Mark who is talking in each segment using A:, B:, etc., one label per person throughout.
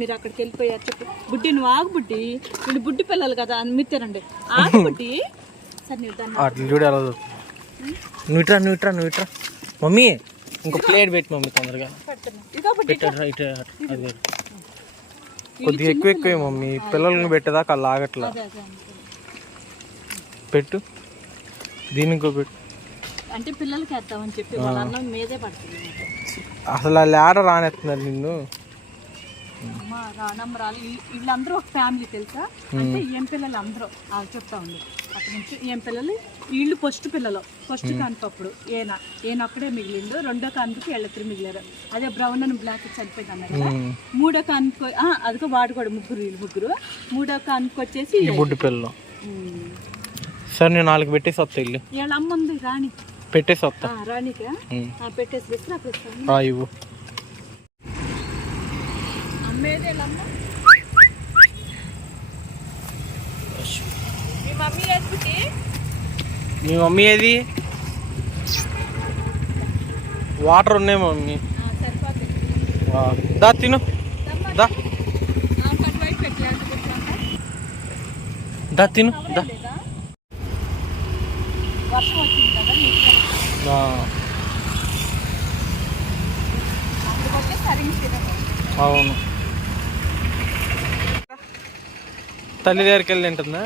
A: మీరు అక్కడికి వెళ్ళిపోయారు. చెప్పు. బుడ్డి నువ్వు ఆగు బుడ్డి. వీళ్ళు బుడ్డి పిల్లలు కదా తినండి ఆగు బుడ్డి. సరే నువ్వు దాన్ని
B: అట్లా చూడు ఎలా చూస్తుంది. నువ్వు ఇట్రా నువ్వు ఇట్రా నువ్వు ఇట్రా. మమ్మీ ఇంకో ప్లేట్ పెట్టి మమ్మీ తొందరగా. పెట్టరా ఇటు అది. కొద్దిగా ఎక్కువ ఎక్కువ మమ్మీ. పిల్లల్ని పెట్టేదాకా అలా ఆగట్లా. పెట్టు. దీనికి ఇంకో పెట్టు.
A: అంటే పిల్లలకి వేద్దామని చెప్పి వాళ్ళ అన్నం మీదే పడుతుంది. నాకు.
B: అసలు ఆ లేడ రానెత్తున్నారు నిన్ను.
A: రానమ్మరాలు వీళ్ళందరూ ఒక ఫ్యామిలీ తెలుసా? అంటే ఏం పిల్లలు అందరూ? అది చెప్తా ఉంది అక్కడి నుంచి ఏం పిల్లలు? వీళ్ళు ఫస్ట్ పిల్లలు. ఫస్ట్ కనుపప్పుడు ఈయన ఈయన ఒక్కడే మిగిలిండు. రెండో కనుపుకి వీళ్ళిద్దరు మిగిలారు. అదే బ్రౌన్ అని బ్లాక్ చనిపోయింది అన్నారు కదా. మూడో కనుక అదిగో వాడు కూడా ముగ్గురు వీళ్ళు ముగ్గురు. మూడో కనుక వచ్చేసి
B: బుడ్డి పిల్లలు సరే నేను నాలుగు పెట్టేసి వస్తా ఇల్లు.
A: వీళ్ళ అమ్మ ఉంది రాణి.
B: పెట్టేసి వస్తా.
A: రాణికా? పెట్టేసి
B: ఇవ్వు.
A: మీ మమ్మీ
B: ఏది వాటర్ ఉన్నాయి మమ్మీ. దా తిను. దా. దా తిను. దా.
A: లేదా వర్షం వచ్చింది కదా నీకు
B: ఆ,
A: అందుకొచ్చి సరిగ్గా తినను
B: అవును తల్లి దగ్గరికి వెళ్ళి తింటుందా.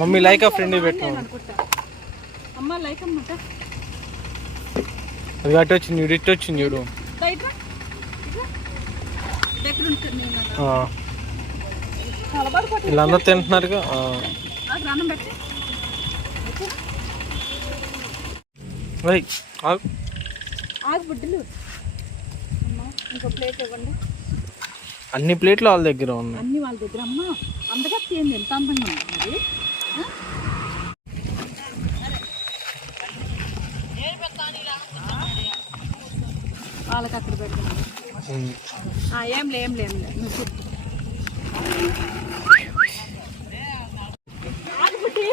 B: మమ్మీ లైక్ ఆ ఫ్రెండ్ పెట్టు. అది అటు వచ్చింది చూడు ఇటు వచ్చింది చూడు. వీళ్ళందరూ తింటున్నారుగా? ఆగు.
A: ఆగు. బుడ్డలు. ఇంకో ప్లేట్ ఇవ్వండి.
B: అన్ని ప్లేట్లు వాళ్ళ దగ్గర ఉన్నాయి.
A: అన్ని వాళ్ళ దగ్గర. అమ్మ అందగత్తి ఏంది ఎంత అందంగా ఆ? వాళ్ళకి అక్కడ ఏం లే ఏం లే ఏం లే. నువ్వు చెప్పు. ఆగు బుడ్డి.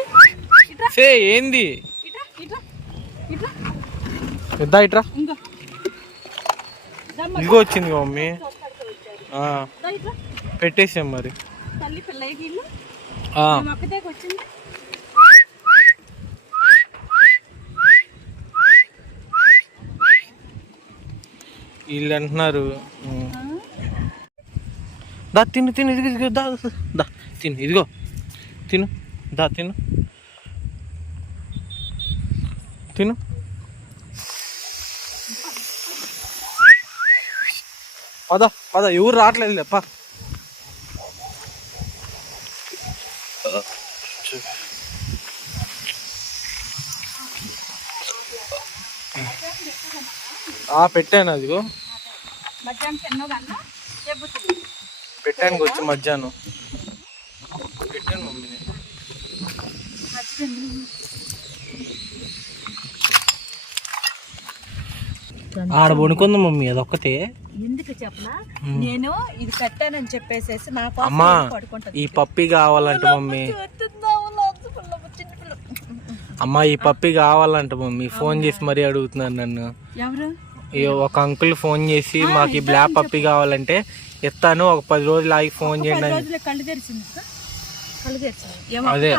A: ఇట్రా.
B: సే ఏంది? ఇద్దా ఇట్రా
A: ఇంకో.
B: వచ్చింది మమ్మీ. పెట్టేసాం మరి.
A: తల్లి వచ్చింది
B: వీళ్ళు అంటున్నారు? దా తిను తిను ఇదిగో ఇదిగో దా దా తిను ఇదిగో. తిను దా తిను. తిను. పద పద ఎవరు రావట్లేదు లేప్ప ఆ పెట్టాను అదిగో. పెట్టాను వచ్చి మధ్యాహ్నం. పెట్టాను మమ్మీ ఆడ పడుకుంది మమ్మీ అదొక్కతే
A: ఎందుకు చెప్పనా? నేను ఇది పెట్టానని చెప్పేసేసి నా
B: అమ్మా ఈ పప్పి కావాలంట మమ్మీ. అమ్మా ఈ పప్పి కావాలంట మమ్మీ. ఫోన్ చేసి మరీ అడుగుతున్నారు నన్ను.
A: ఎవరు?
B: ఒక అంకుల్ ఫోన్ చేసి మాకు ఈ బ్లాక్ పప్పి కావాలంటే ఇస్తాను ఒక పది రోజులు ఆగి ఫోన్ చేయండి
A: కళ్ళు తెరిచింది
B: అదే.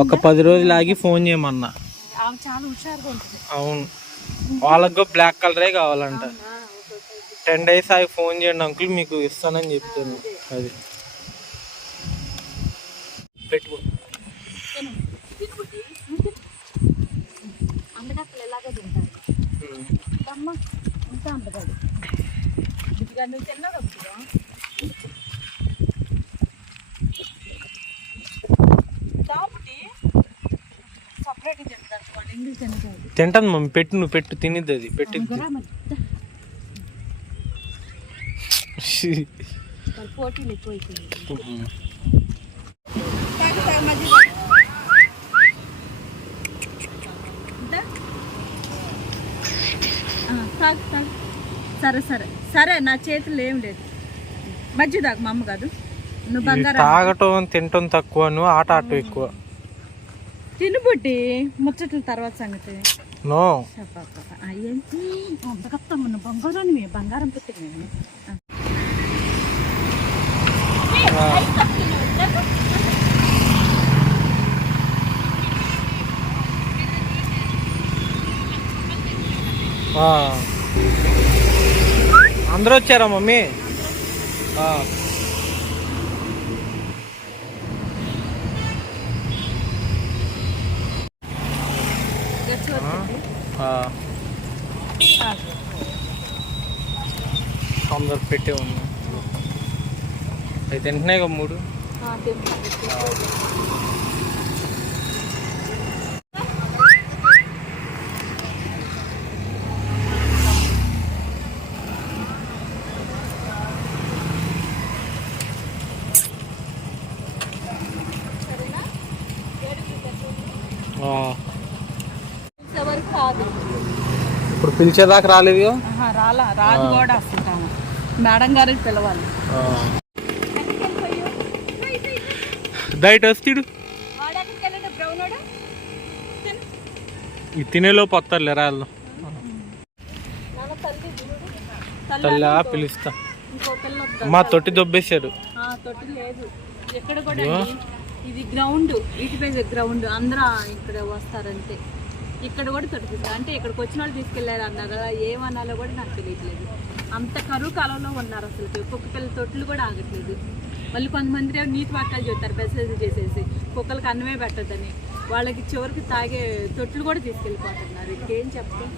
B: ఒక పది రోజులు ఆగి ఫోన్ చేయమన్నా.
A: ఆమె చాలా హుషారుగా ఉంటుంది.
B: అవును. వాళ్ళకు బ్లాక్ కలరే కావాలంట. టెన్ డేస్ ఆగి ఫోన్ చేయండి అంకుల్ మీకు ఇస్తానని చెప్తాను. అది. పెట్టుకో.
A: అమ్మ ఇంకా అందగాడు. ఇదిగా నువ్వు తిన్నావు
B: తింటాను మమ్మీ పెట్టు నువ్వు పెట్టు తినిద్ది అది పెట్టిద్ది.
A: తాగు. సరే సరే. సరే నా చేతుల్లో ఏం లేదు. తాగు మా అమ్మ కాదు. నువ్వు బంగారం
B: తాగటం తినటం తక్కువ నువ్వు ఆట ఆడటం ఎక్కువ.
A: తినుబుట్టి ముచ్చట్ల తర్వాత సంగతి.
B: నో.
A: ఏంటి? బంగారాన్ని బంగారం నేను
B: ఆ. అందరూ వచ్చారా మమ్మీ ఆ. ఆ. అందరు పెట్టి ఉంది. అయితే తింటున్నాయి కదా మూడు.
A: ఎవరు కాదు
B: ఇప్పుడు పిలిచేదాకా రాలేదు
A: రాలా రాదు కూడా అసలు. మేడం గారికి పిలవాలి.
B: దయట వస్తాడు ఈ తినేలోపు వస్తారులే రాళ్ళు. తల్లి పిలుస్తా? మా తొట్టి దొబ్బేశాడు
A: ఆ, తొట్టి లేదు. ఎక్కడ కూడా అండి, ఇది గ్రౌండ్ ఇటుపై గ్రౌండ్ అందరూ ఇక్కడ వస్తారంతే. ఇక్కడ కూడా తొట్టిస్తారు అంటే ఇక్కడికి వచ్చిన వాళ్ళు తీసుకెళ్ళారు అన్నారు కదా ఏమన్నాలో కూడా నాకు తెలియట్లేదు. అంత కరువు కాలంలో ఉన్నారు అసలు. కుక్క పిల్ల తొట్లు కూడా ఆగట్లేదు. మళ్ళీ కొంతమంది నీటి వాక్యాలు చెప్తారు మెసేజ్ చేసేసి. కుక్కలకు అన్నమే పెట్టద్దని. వాళ్ళకి చివరికి తాగే తొట్లు కూడా తీసుకెళ్ళిపోతున్నారు. ఇంకేం చెప్తాం